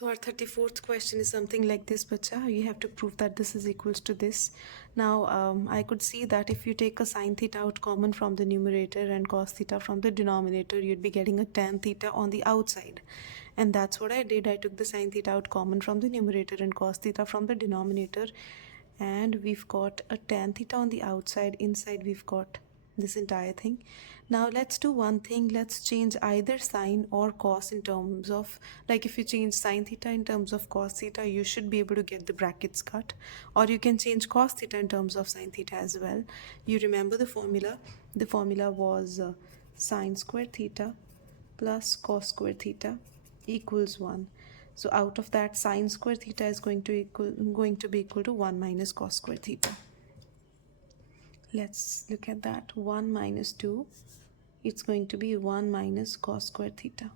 So our 34th question is something like this, bacha. You have to prove that this is equals to this. Now, I could see that if you take a sine theta out common from the numerator and cos theta from the denominator, you'd be getting a tan theta on the outside. And that's what I did. I took the sine theta out common from the numerator and cos theta from the denominator. And we've got a tan theta on the outside. Inside, we've got this entire thing. Now let's do one thing. Let's change either sine or cos in terms of, like if you change sine theta in terms of cos theta, you should be able to get the brackets cut, or you can change cos theta in terms of sine theta as well. You remember the formula. The formula was sine square theta plus cos square theta equals 1. So out of that, sine square theta is going to be equal to 1 minus cos square theta. Let's look at that. 1 minus 2, it's going to be 1 minus cos square theta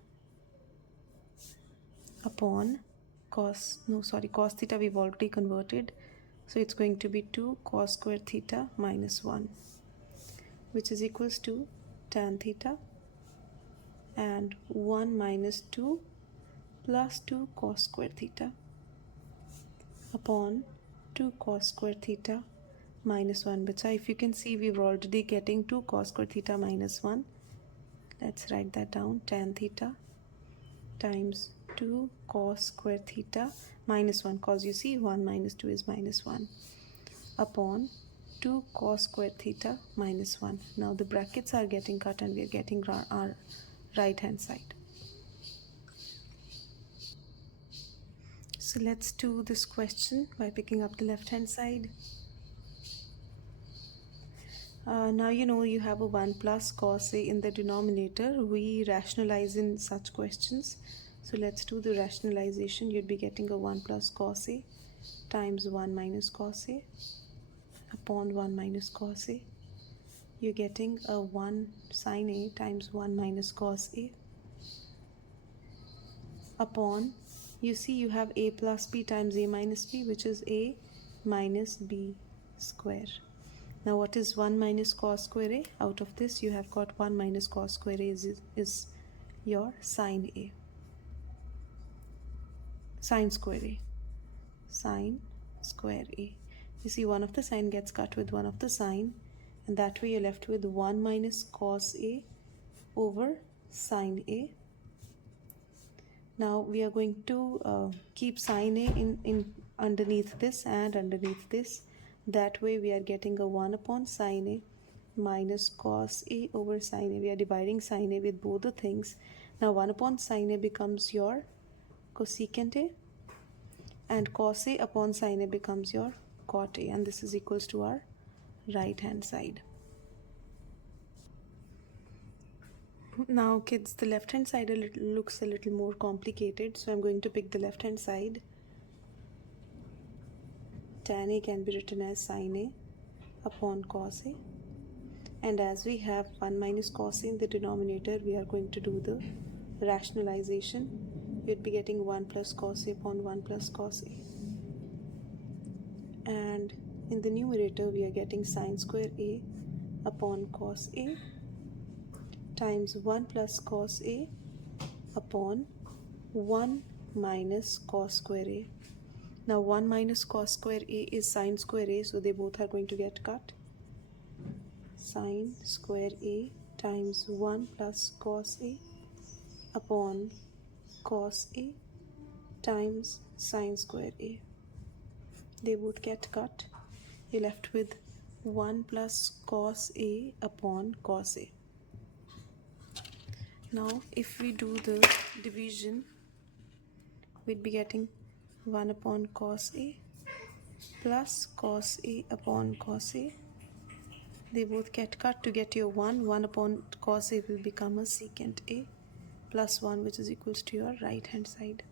upon cos theta we've already converted. So it's going to be 2 cos square theta minus 1, which is equals to tan theta, and 1 minus 2 plus 2 cos square theta upon 2 cos square theta minus 1. But if you can see, we're already getting 2 cos square theta minus 1. Let's write that down. Tan theta times 2 cos square theta minus 1, cause you see 1 minus 2 is minus 1, upon 2 cos square theta minus 1. Now the brackets are getting cut and we're getting our right hand side. So let's do this question by picking up the left hand side. Now you know you have a 1 plus cos A in the denominator. We rationalize in such questions. So let's do the rationalization. You'd be getting a 1 plus cos A times 1 minus cos A upon 1 minus cos A. You're getting a 1 sin A times 1 minus cos A upon, you see you have A plus B times A minus B, which is A minus B square. Now what is 1 minus cos square A? Out of this you have got 1 minus cos square A is your sine A. Sine square A. Sine square A. You see one of the sine gets cut with one of the sine, and that way you're left with 1 minus cos A over sine A. Now we are going to keep sine A in underneath this and underneath this. That way we are getting a 1 upon sine A minus cos A over sine A. We are dividing sine A with both the things. Now 1 upon sine A becomes your cosecant A, and cos A upon sine A becomes your cot A, and this is equals to our right hand side. Now kids, the left hand side looks a little more complicated, so I'm going to pick the left hand side. Tan A can be written as sin A upon cos A, and as we have 1 minus cos A in the denominator, we are going to do the rationalization. You'd be getting 1 plus cos A upon 1 plus cos A, and in the numerator we are getting sin square A upon cos A times 1 plus cos A upon 1 minus cos square A. Now 1 minus cos square A is sin square A, so they both are going to get cut. Sin square A times 1 plus cos A upon cos A times sin square A. They both get cut. You're left with 1 plus cos A upon cos A. Now if we do the division, we'd be getting 1 upon cos A plus cos A upon cos A. They both get cut. To get your 1 upon cos A will become a secant A plus 1, which is equals to your right hand side.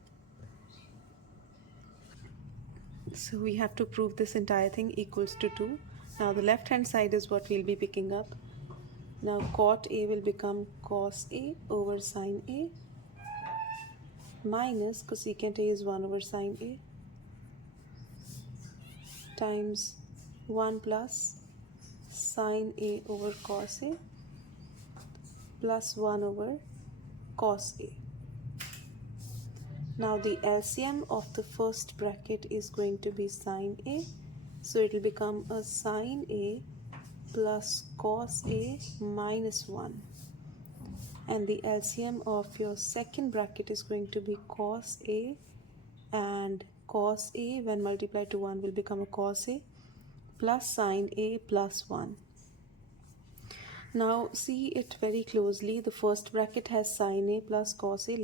So we have to prove this entire thing equals to 2. Now the left hand side is what we'll be picking up. Now cot A will become cos A over sin A minus cosecant A is 1 over sin A times 1 plus sin A over cos A plus 1 over cos A. Now the LCM of the first bracket is going to be sine A. So it will become a sine A plus cos A minus 1. And the LCM of your second bracket is going to be cos A, and cos A when multiplied to 1 will become a cos A plus sine A plus 1. Now see it very closely. The first bracket has sine A plus cos A.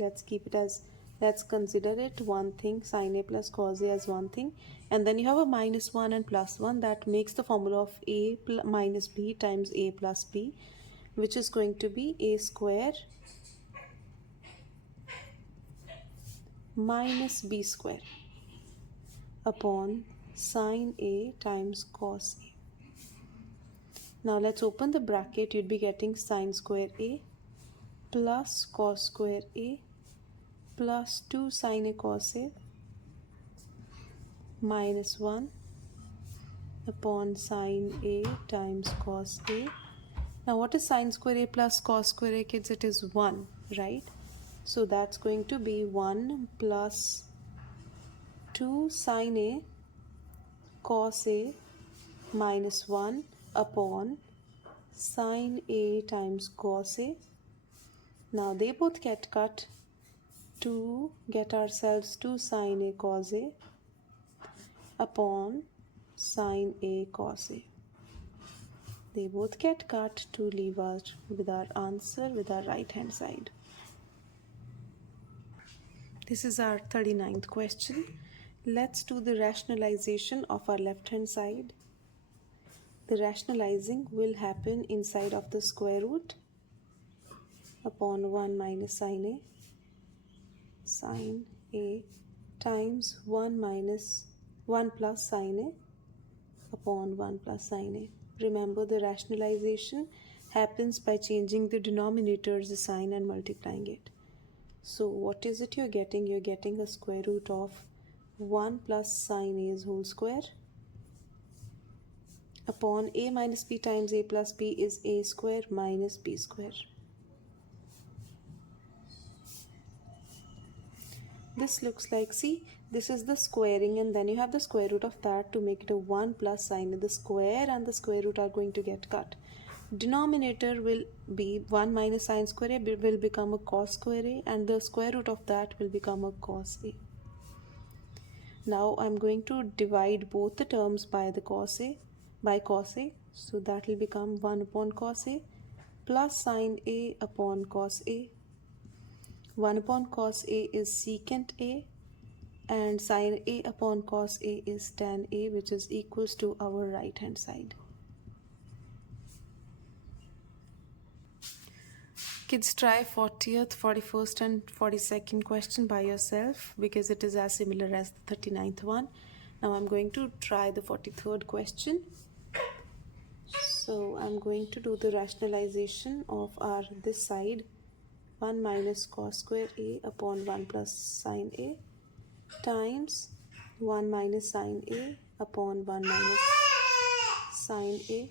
Let's consider it one thing, sine A plus cos A as one thing. And then you have a minus 1 and plus 1. That makes the formula of A minus B times A plus B, which is going to be A square minus B square upon sine A times cos A. Now let's open the bracket. You'd be getting sine square A plus cos square A plus 2 sine A cos A minus 1 upon sine A times cos A. Now what is sine square A plus cos square A, kids? It is 1, right? So that's going to be 1 plus 2 sine A cos A minus 1 upon sine A times cos A. Now they both get cut to get ourselves 2 sine A cos A upon sine A cos A. They both get cut to leave us with our answer with our right hand side. This is our 39th question. Let's do the rationalization of our left hand side. The rationalizing will happen inside of the square root upon 1 minus sine A times 1 plus sine A upon 1 plus sine A. Remember, the rationalization happens by changing the denominator's sign and multiplying it. So what is it you're getting? You're getting a square root of 1 plus sine A's whole square upon A minus B times A plus B is A square minus B square. This looks like, see, this is the squaring, and then you have the square root of that to make it a 1 plus sine. The square and the square root are going to get cut. Denominator will be 1 minus sine square A will become a cos square A, and the square root of that will become a cos A. Now I'm going to divide both the terms by cos A. So that will become 1 upon cos A plus sine A upon cos A. 1 upon cos A is secant A, and sine A upon cos A is tan A, which is equals to our right hand side. Kids, try 40th, 41st and 42nd question by yourself because it is as similar as the 39th one. Now I'm going to try the 43rd question. So I'm going to do the rationalization of our this side, 1 minus cos square A upon 1 plus sine A times 1 minus sine A upon 1 minus sine A